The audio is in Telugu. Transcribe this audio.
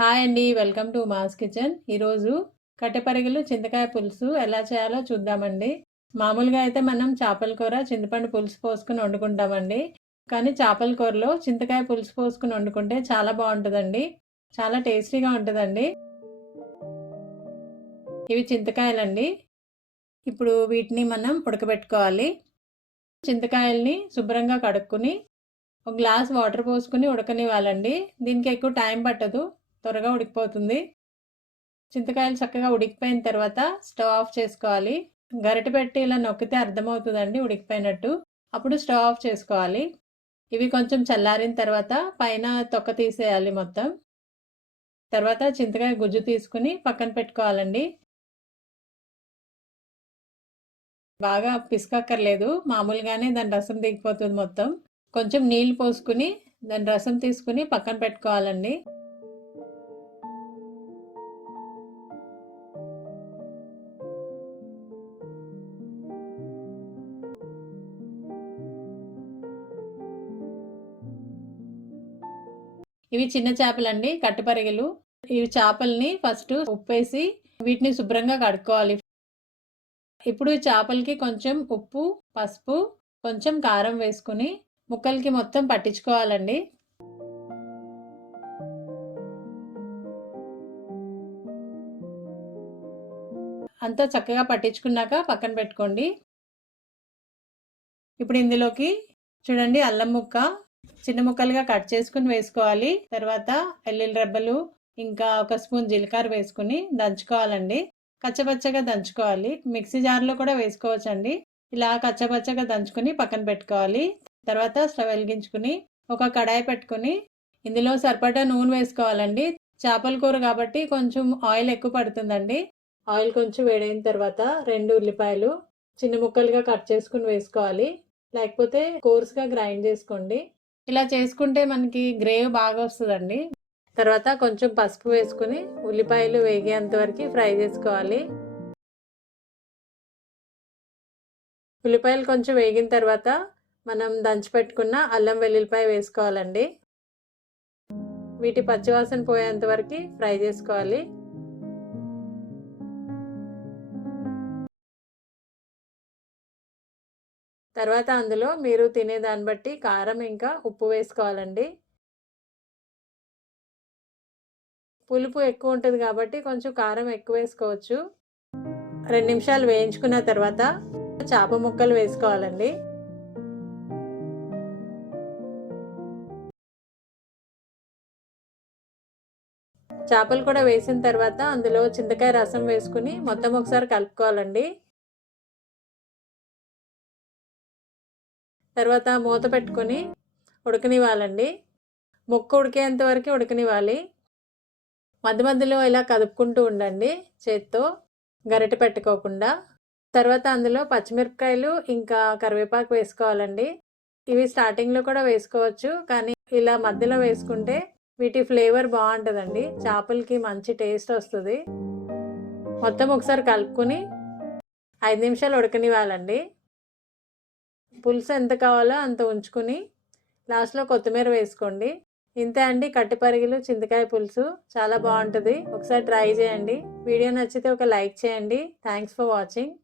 హాయ్ అండి. Welcome to mass kitchen. ఈరోజు కట్టెపరిగెలు చింతకాయ పులుసు ఎలా చేయాలో చూద్దామండి. మామూలుగా అయితే మనం చేపల కూర చింతపండు పులుసు పోసుకొని వండుకుంటామండి. కానీ చేపల కూరలో చింతకాయ పులుసు పోసుకొని వండుకుంటే చాలా బాగుంటుందండి. చాలా టేస్టీగా ఉంటుందండి. ఇవి చింతకాయలండి. ఇప్పుడు వీటిని మనం ఉడకబెట్టుకోవాలి. చింతకాయల్ని శుభ్రంగా కడుక్కుని ఒక గ్లాస్ వాటర్ పోసుకుని ఉడకనివ్వాలండి. దీనికి ఎక్కువ టైం పట్టదు, త్వరగా ఉడికిపోతుంది. చింతకాయలు చక్కగా ఉడికిపోయిన తర్వాత స్టవ్ ఆఫ్ చేసుకోవాలి. గరిటె పెట్టి ఇలా నొక్కితే అర్థమవుతుందండి ఉడికిపోయినట్టు. అప్పుడు స్టవ్ ఆఫ్ చేసుకోవాలి. ఇవి కొంచెం చల్లారిన తర్వాత పైన తొక్క తీసేయాలి మొత్తం. తర్వాత చింతకాయ గుజ్జు తీసుకుని పక్కన పెట్టుకోవాలండి. బాగా పిసకక్కర్లేదు, మామూలుగానే దాని రసం దిగిపోతుంది మొత్తం. కొంచెం నీళ్లు పోసుకుని దాని రసం తీసుకుని పక్కన పెట్టుకోవాలండి. ఇవి చిన్న చేపలండి, కట్టుపరిగెలు. ఇవి చేపల్ని ఫస్ట్ ఉప్పేసి వీటిని శుభ్రంగా కడుక్కోవాలి. ఇప్పుడు ఈ చేపలకి కొంచెం ఉప్పు, పసుపు, కొంచెం కారం వేసుకుని ముక్కలకి మొత్తం పట్టించుకోవాలండి. అంతా చక్కగా పట్టించుకున్నాక పక్కన పెట్టుకోండి. ఇప్పుడు ఇందులోకి చూడండి, అల్లం ముక్క చిన్న ముక్కలుగా కట్ చేసుకుని వేసుకోవాలి. తర్వాత ఎల్లుల్లి రెబ్బలు, ఇంకా ఒక స్పూన్ జీలకర్ర వేసుకుని దంచుకోవాలండి. కచ్చపచ్చగా దంచుకోవాలి. మిక్సీ జార్లో కూడా వేసుకోవచ్చండి. ఇలా కచ్చపచ్చగా దంచుకుని పక్కన పెట్టుకోవాలి. తర్వాత స్టవ్ వెలిగించుకుని ఒక కడాయి పెట్టుకుని ఇందులో సరిపడా నూనె వేసుకోవాలండి. చేపల కూర కాబట్టి కొంచెం ఆయిల్ ఎక్కువ పడుతుందండి. ఆయిల్ కొంచెం వేడైన తర్వాత 2 ఉల్లిపాయలు చిన్న ముక్కలుగా కట్ చేసుకుని వేసుకోవాలి. లేకపోతే కోర్స్గా గ్రైండ్ చేసుకోండి. ఇలా చేసుకుంటే మనకి గ్రేవ్ బాగా వస్తుందండి. తర్వాత కొంచెం పసుపు వేసుకుని ఉల్లిపాయలు వేగేంత వరకు ఫ్రై చేసుకోవాలి. ఉల్లిపాయలు కొంచెం వేగిన తర్వాత మనం దంచిపెట్టుకున్న అల్లం వెల్లుల్లిపాయ వేసుకోవాలండి. వీటి పచ్చివాసన పోయేంత వరకు ఫ్రై చేసుకోవాలి. తర్వాత అందులో మీరు తినేదాన్ని బట్టి కారం ఇంకా ఉప్పు వేసుకోవాలండి. పులుపు ఎక్కువ ఉంటుంది కాబట్టి కొంచెం కారం ఎక్కువ వేసుకోవచ్చు. 2 నిమిషాలు వేయించుకున్న తర్వాత చేప ముక్కలు వేసుకోవాలండి. చేపలు కూడా వేసిన తర్వాత అందులో చింతకాయ రసం వేసుకుని మొత్తం ఒకసారి కలుపుకోవాలండి. తర్వాత మూత పెట్టుకొని ఉడకనివ్వాలండి. ముక్క ఉడికేంత వరకు ఉడకనివ్వాలి. మధ్య మధ్యలో ఇలా కదుపుకుంటూ ఉండండి చేత్తో, గరిటె పెట్టుకోకుండా. తర్వాత అందులో పచ్చిమిరపకాయలు ఇంకా కరివేపాకు వేసుకోవాలండి. ఇవి స్టార్టింగ్లో కూడా వేసుకోవచ్చు, కానీ ఇలా మధ్యలో వేసుకుంటే వీటి ఫ్లేవర్ బాగుంటుందండి. చేపలకి మంచి టేస్ట్ వస్తుంది. మొత్తం ఒకసారి కలుపుకొని 5 నిమిషాలు ఉడకనివ్వాలండి. పులుసు ఎంత కావాలో అంత ఉంచుకుని లాస్ట్లో కొత్తిమీర వేసుకోండి. ఇంతే అండి, కట్టెపరిగెలు చింతకాయ పులుసు. చాలా బాగుంటుంది. ఒకసారి ట్రై చేయండి. వీడియో నచ్చితే ఒక లైక్ చేయండి. Thanks for watching.